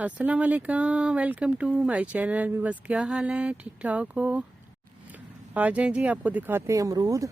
अस्सलाम वालेकुम, welcome to my channel. बस क्या हाल है, ठीक ठाक हो? आ जाएं जी, आपको दिखाते हैं अमरूद।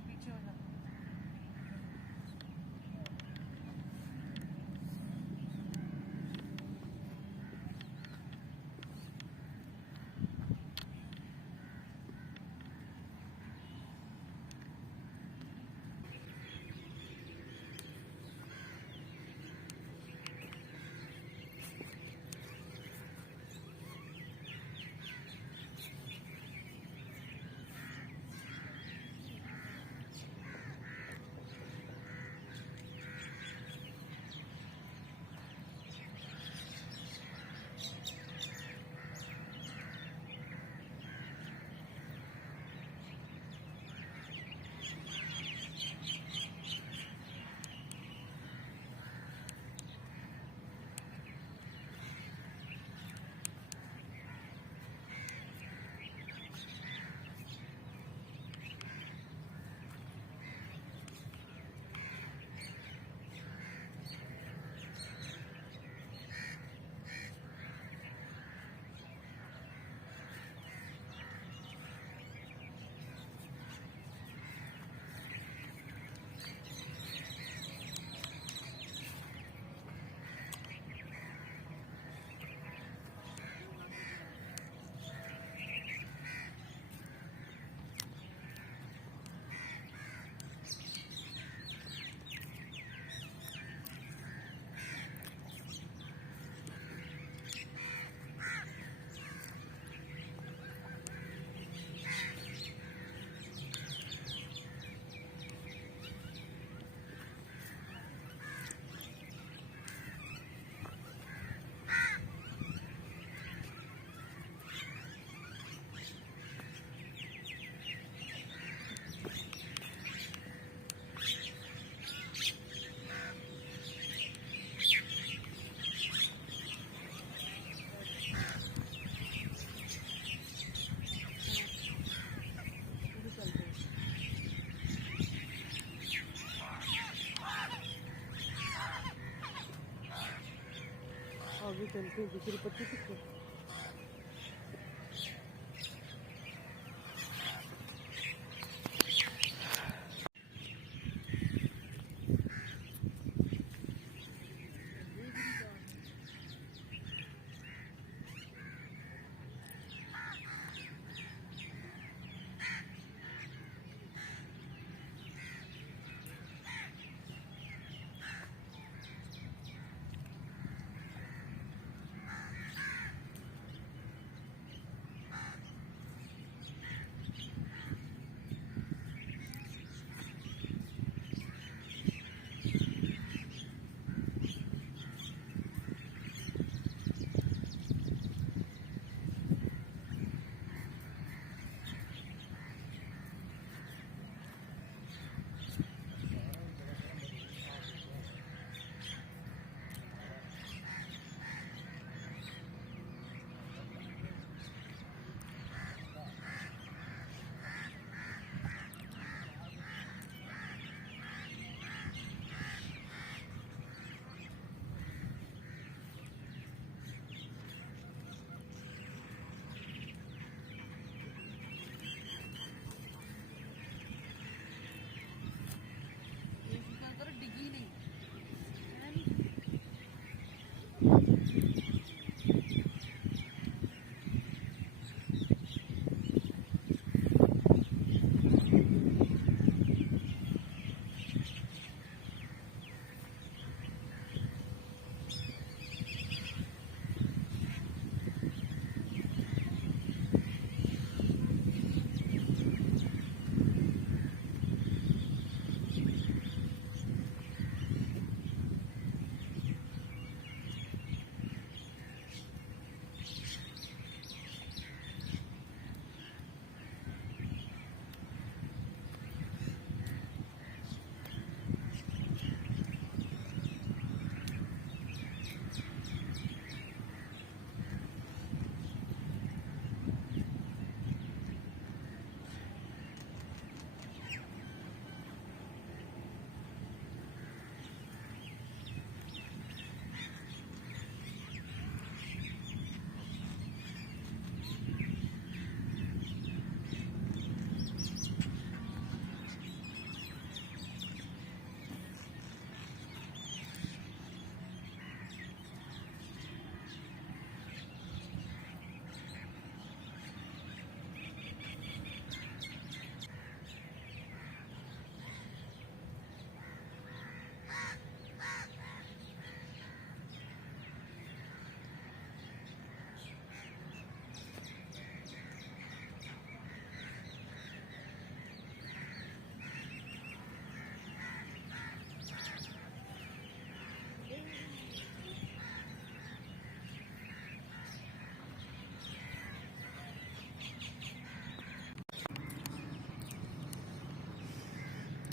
पीछे हो जा। आगे चलते हैं, दूसरी पत्ती किसको?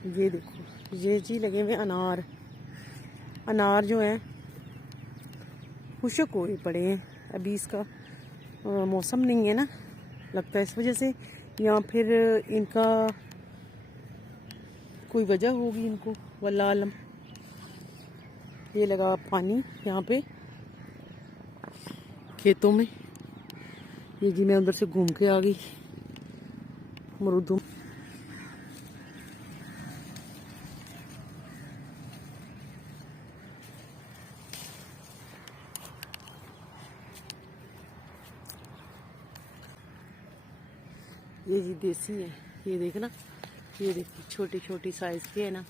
ये देखो, ये जी लगे हुए अनार। अनार जो हैं खुशक हुए पड़े हैं, अभी इसका मौसम नहीं है ना, लगता है इस वजह से, या फिर इनका कोई वजह होगी इनको, वल्लाह आलम। ये लगा पानी यहाँ पे खेतों में। ये जी मैं उधर से घूम के आ गई अमरूदों। ये जी देसी है, ये देखना, ये देखिए छोटी छोटी साइज के है ना।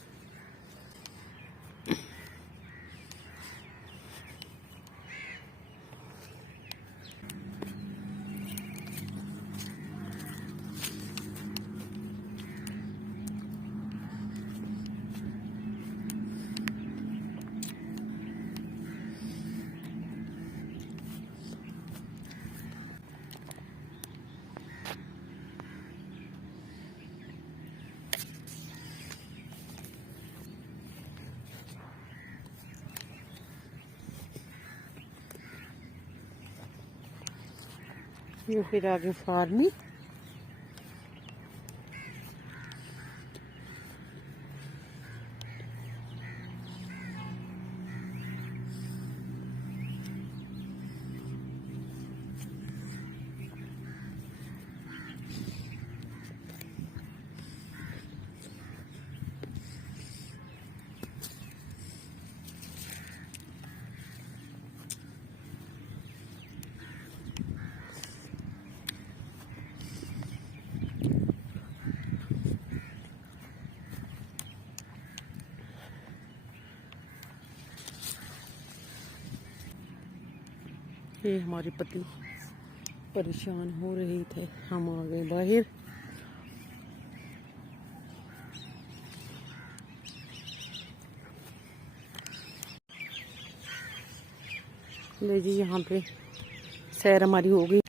ये फिर आगे फार्मिंग। ये हमारी पति परेशान हो रही थे, हम आ गए बाहर। ले जी यहाँ पे सैर हमारी हो गई।